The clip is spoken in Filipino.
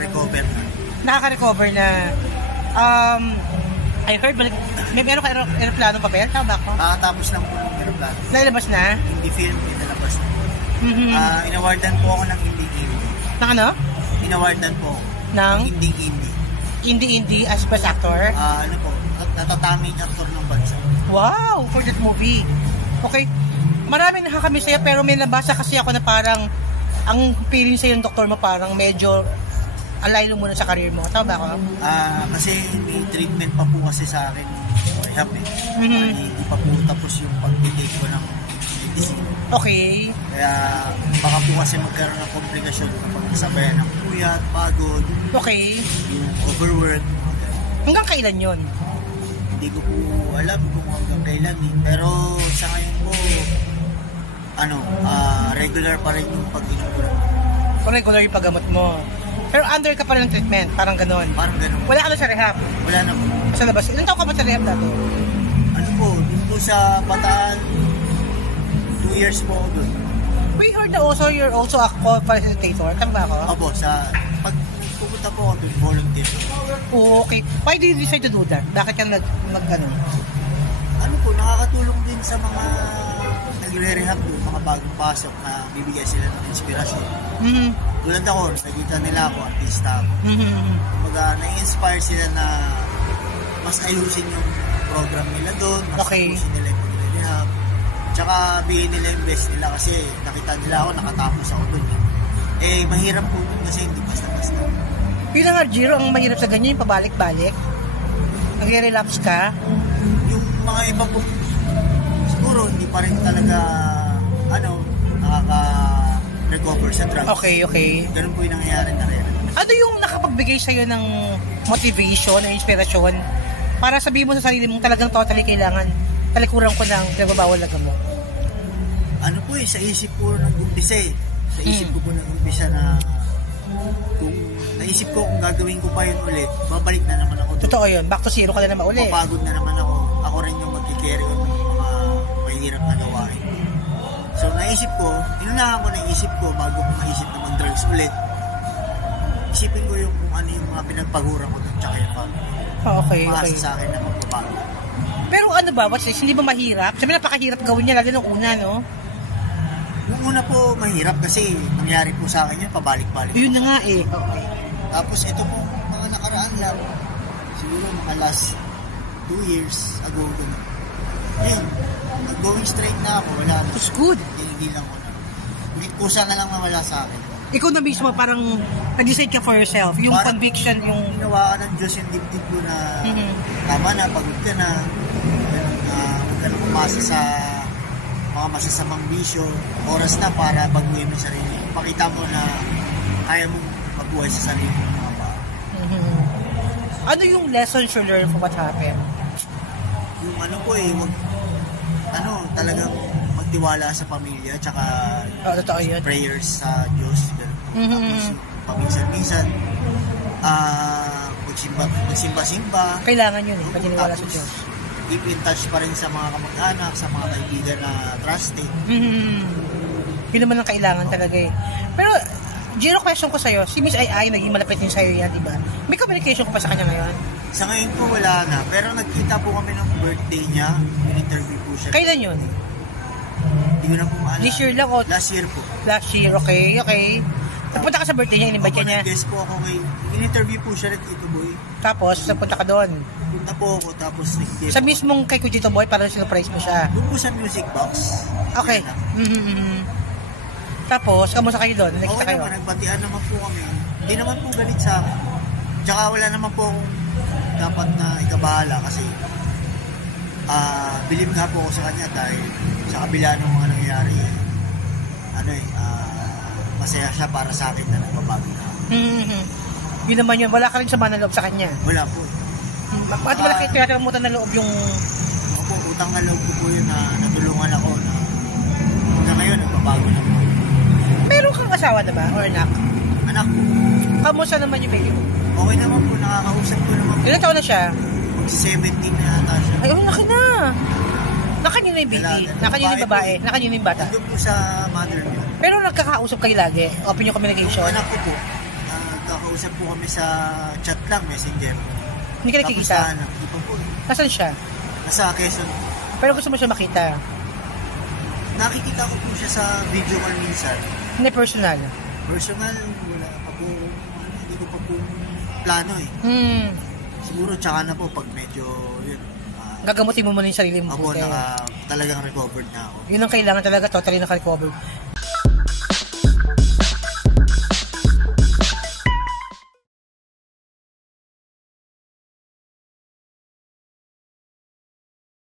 Naka-recover na. Nakaka-recover na. I heard, may meron ka aeroplano pa ba? Tama ba ako? Nakatapos lang po ng aeroplano. Nailabas na? Hindi film, inalabas na. Inawardan po ako ng indie. Ng ano? Inawardan po ako. Ng? Indie. As best actor? Ano po, natataming actor ng bansa. Wow! For that movie. Okay. Maraming nakakamiss sa'yo, pero may nabasa kasi ako na parang ang feeling sa'yo ng doktor mo parang medyo alaylo muna sa career mo. Tama ba ako? Kasi may treatment pa po kasi sa akin. Rehab eh. Hindi pa po tapos yung pag-take ko ng medicine. Okay. Kaya baka po kasi magkaroon ng komplikasyon kapag nasabayan ng puyat, pagod. Okay. Yung overwork. Hanggang kailan yun? Hindi ko po alam kung hanggang kailan eh. Pero sa ngayon po, regular pa rin yung pag-inom ko. Regular yung paggamot mo. Pero under ka pa rin ng treatment, parang ganon. Parang ganon. Wala ka na sa rehab? Wala na po. Sa labas. Ilan taon ka ba sa rehab dati? Ano po, dun po sa Bataan, 2 years po ako dun. We heard na also you're also a co-facilitator. Tama ba ako? Opo, pag pupunta po ako dun, volunteer. Okay. Why did you decide to do that? Bakit ka nag-ganon? Ano po, nakakatulong din sa mga nagre-rehab doon, mga bagong pasok na bibigyan sila ng inspirasyon. Tulad ako, nakikita nila ako, artista ako. Na-inspire sila na mas ayusin yung program nila doon, mas ayusin nila yung pag-rehab. Tsaka bigyan nila yung best nila kasi nakita nila ako, nakatapos ako doon. Mahirap po doon kasi hindi basta-basta. Yun nga, Jiro, ang mahirap sa ganyan, yung pabalik-balik. Nag-relapse ka. Yung mga iba po, siguro hindi pa rin talaga nakaka-recover sa drugs. Okay. Ganun po yung nangyayari na rin. Ano yung nakapagbigay sa'yo ng motivation, ng inspirasyon para sabihin mo sa sarili mong talagang totally kailangan talikuran ko ng nagbabawal na gamot? Ano po sa isip ko nag-umpisa eh. Sa isip ko po nag-umpisa na kung naisip ko kung gagawin ko pa yun ulit, babalik na naman ako. Totoo yun, back to zero ka na naman ulit. Papagod na naman ako. Ako rin yung mag-carry on ng mga mahirap na gawain. So naisip ko, inunahan ko na isip ko bago ko maisip na mag-drugs ulit. Isipin ko yung kung ano yung mga pinagpagura ko ng tsaka yung family. Okay. Sa akin na magbabago. Pero ano ba, hindi ba mahirap? Sabi napakahirap gawin niya, lalo nung una, no? Yung una po, mahirap kasi nangyari po sa akin yun, pabalik-balik. Yun na nga eh. Okay. Tapos ito po, mga nakaraan lang, siguro mga last 2 years ago, gano'n. Ayun, going straight na ako, wala na. It's good. Hindi lang ko na. Kusa na lang nawala sa akin. Ikaw na mismo parang nag-decide ka for yourself. Yung parang conviction, yung... Ginawa ka ng Diyos yung dibdib ko na tama na, pagod ka na. Huwag ka na umasa sa mga masasamang bisyo. Oras na para baguhin mo yung sarili. Pakita mo na kaya mong magbuhay sa sarili mo mga ba. Ano yung lessons you learned from what happened? Yung talagang magtiwala sa pamilya tsaka prayers sa Diyos. Tapos paminsan-minsan magsimba-simba. Kailangan yun pagtiniwala sa Diyos. Keep in touch pa rin sa mga kamag-anak, sa mga kaibigan na trusted. Yun naman ang kailangan talaga eh. Pero Jiro, question ko sa'yo, si Miss Ai naging malapit din sa'yo yan, diba? May communication ko pa sa kanya ngayon? Sa ngayon po wala na, pero nagkita po kami ng birthday niya, in-interview po siya. Kailan yun? Hindi ko na po maalala. This year lang o? Last year po. Last year, okay. Napunta ka sa birthday niya, in-invite ka niya? Nag-guest po ako in-interview po siya rin Tito Boy. Tapos, napunta ka doon? Punta po ako, tapos nag-guest. Sa mismong kay Tito Boy, parang sinurprise mo siya? Doon po sa music box. Okay. Tapos, kamusta kayo doon? Nakita kayo? Naman, nagbatian naman po kami. Hindi naman po galit sa akin. Tsaka wala naman po akong dapat na ikabahala kasi believe nga po ako sa kanya dahil sa kabila ng mga nangyayari masaya siya para sa akin na nagbabago na. Yun naman yun. Wala ka rin sama na loob sa kanya? Wala po. Bakit malaki tinatalamutan na loob yung... Opo, utang na loob ko po yun na natulungan ako na hanggang ngayon nagbabago na po. Meron kang asawa na ba? Or anak? Anak po. Kamusta naman yung baby mo? Okay naman po, nakakausap ko naman po. Ilan taon na siya? 17 na yata siya. Ay, laki na! Nakanyo na yung baby? Nakanyo na yung babae? Nakanyo na yung bata? Nandun po sa mother niyo. Pero nagkakausap kayo lagi? Open yung communication? Yung anak ko po, nagkakausap po kami sa chat lang, messenger. Hindi ka nakikita? Hindi pa po. Nasaan siya? Nasa Quezon. Pero gusto mo siya makita? Nakikita ko po siya sa video call minsan. Hindi personal? Personal, wala pa po, hindi ko pa po plano eh. Siguro tsaka na po pag medyo, yun. Gagamutin mo muna yung sarili mo. Ako, talagang recovered na ako. Yun ang kailangan talaga, totally naka-recover.